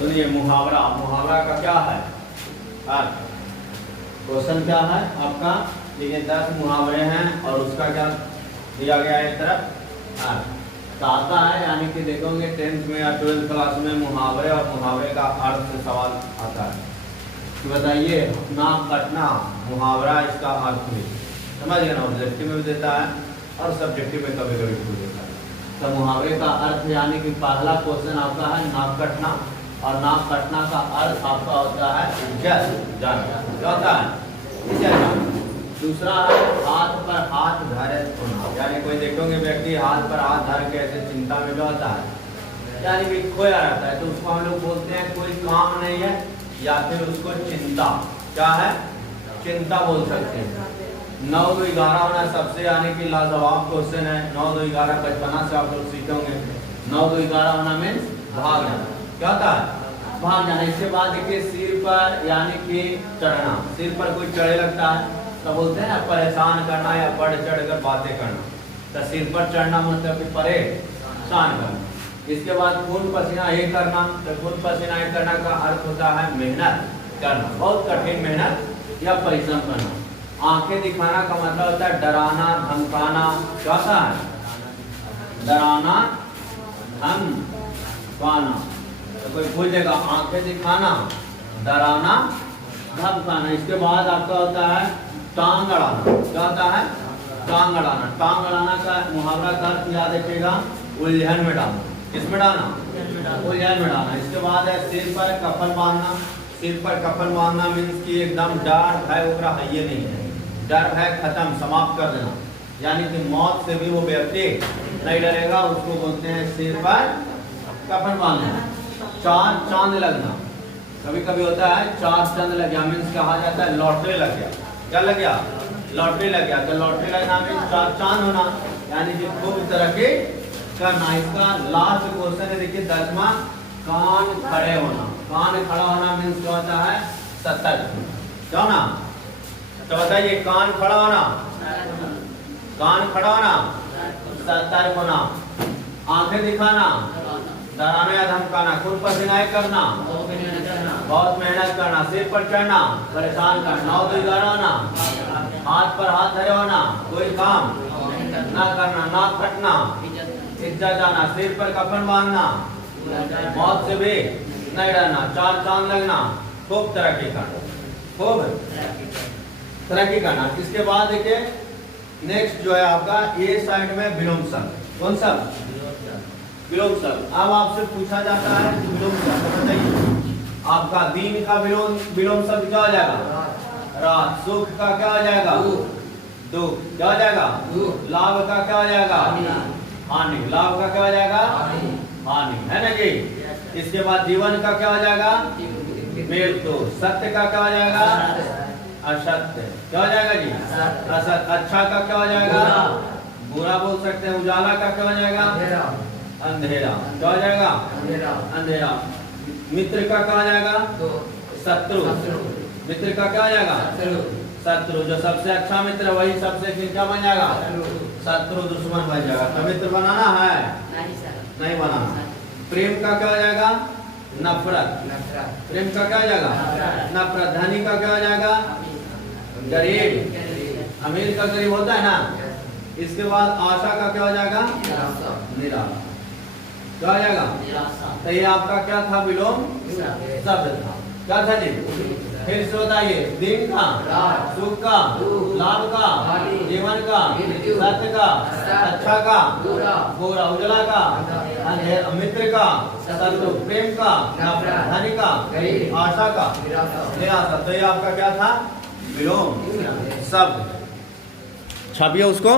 सुनिए मुहावरा, मुहावरा का क्या है अर्थ? क्वेश्चन क्या है आपका? ये 10 मुहावरे हैं और उसका क्या दिया गया है तरफ अर्थ आता है। यानी कि देखोगे 10th में या 12th क्लास में मुहावरे और मुहावरे का अर्थ से सवाल आता है कि बताइए नाम कटना मुहावरा इसका अर्थ भी समझ गए ना। ऑब्जेक्टिव में भी देता है और सब्जेक्टिव में कभी कभी पूछ देता है। तो मुहावरे का अर्थ यानी कि पहला क्वेश्चन आपका है नाक कटना, और नाक कटना का अर्थ आपका होता है इज्जत जाना, क्या होता है इज्जत जाना। दूसरा है हाथ पर हाथ धरे होना, यानी कोई देखोगे व्यक्ति हाथ पर हाथ धर के ऐसे चिंता में रहता है यानी कि खोया रहता है, तो उसको हम लोग बोलते हैं कोई काम नहीं है, या फिर उसको चिंता क्या है चिंता बोल सकते हैं। 9 2 11 होना सबसे यानी कि लाजवाब क्वेश्चन है। 9 2 11 बचपना से आप लोग सीखेंगे। 9 2 11 होना मीन्स भाग जाना, क्या होता है भाग जाना। इसके बाद देखिए सिर पर यानी कि चढ़ना, सिर पर कोई चढ़े लगता है तो बोलते हैं ना परेशान करना या बढ़ चढ़ कर बातें करना। तो सिर पर चढ़ना मतलब कि परेशान करना। इसके बाद खून पसीना ये करना, तो खून पसीना ये करना का अर्थ होता है मेहनत करना, बहुत कठिन मेहनत या परिश्रम करना। आंखें दिखाना का मतलब होता है डराना धमकाना, क्या होता है डराना धमकाना। तो कोई पूछ देगा आंखें दिखाना डराना धमकाना। इसके बाद आपका होता है टांग अड़ाना, क्या होता है टांग अड़ाना। टांग अड़ाना का मुहावरा का अर्थ याद रखिएगा उलझन में डालना, किसमें डालना उलझन में डालना। इसके बाद है सिर पर कफन बांधना। सिर पर कफन बांधना मीन्स कि एकदम डर भय ओकरा है ये नहीं है, डर भय खत्म समाप्त कर देना, यानी कि मौत से भी वो व्यक्ति नहीं डरेगा, उसको बोलते हैं सिर पर कफन बांधना। 4 चांद लगना, कभी कभी होता है 4 चांद लग गया मीन्स कहा जाता है लॉटरी लग गया, क्या लग गया लॉटरी लग गया। तो लॉटरी लगना मीन्स 4 चांद होना, यानी कि खूब तरक्की करना। इसका लास्ट क्वेश्चन है देखिए 10वां कान खड़े होना। कान खड़ा होना मीन्स क्या होता है सतर्क, क्या ना। तो बताइए कान खड़ा होना, कान खड़ा होना सतर्क होना, आंखें दिखाना डराना या धमकाना, खून पसीना करना बहुत मेहनत करना, सिर पर चढ़ना परेशान करना, 9 2 11 होना हाथ पर हाथ धरे होना, कोई काम ना करना, नाक कटना इज्जत जाना, सिर पर कफन बांधना मौत से भी नहीं डरना, 4 चांद लगना, खूब तरक्की करना, खूब तरक्की करना। इसके बाद देखिए नेक्स्ट जो है आपका ये साइड में विलोम शब्द, कौन सा विलोम शब्द। अब आपसे पूछा जाता है विलोम शब्द बताइए आपका दिन का विलोम शब्द क्या हो जाएगा रात, सुख का क्या हो जाएगा दुख, क्या हो जाएगा लाभ का क्या हो जाएगा हानि, लाभ का क्या हो जाएगा हानि, है ना जी। इसके बाद जीवन का क्या हो जाएगा मृत्यु, सत्य का क्या हो जाएगा असत्य, क्या हो जाएगा जी असत्य। अच्छा का क्या हो जाएगा बुरा बोल सकते हैं। उजाला का क्या हो जाएगा अंधेरा, क्या हो जाएगा अंधेरा। मित्र का क्या हो जाएगा शत्रु, मित्र का क्या हो जाएगा शत्रु। जो सबसे अच्छा मित्र वही सबसे फिर क्या बन जाएगा शत्रु दुश्मन बन जाएगा। तो मित्र बनाना है नहीं बनाना। प्रेम का क्या हो जाएगा नफरत, प्रेम का क्या हो जाएगा नफरत। धनी का क्या हो जाएगा गरीब, अमीर का गरीब होता है ना। इसके बाद आशा का क्या हो जाएगा निराशा, क्या हो जाएगा तो ये आपका क्या था विलोम शब्द था, क्या था जी। फिर से बताइए दिन का सुख का लाभ का जीवन का सत्य का अच्छा का बुरा, उजला का मित्र का शत्रु, प्रेम का धनी का आशा का निराशा। तो ये आपका क्या था विलोम शब्द। छापिए उसको।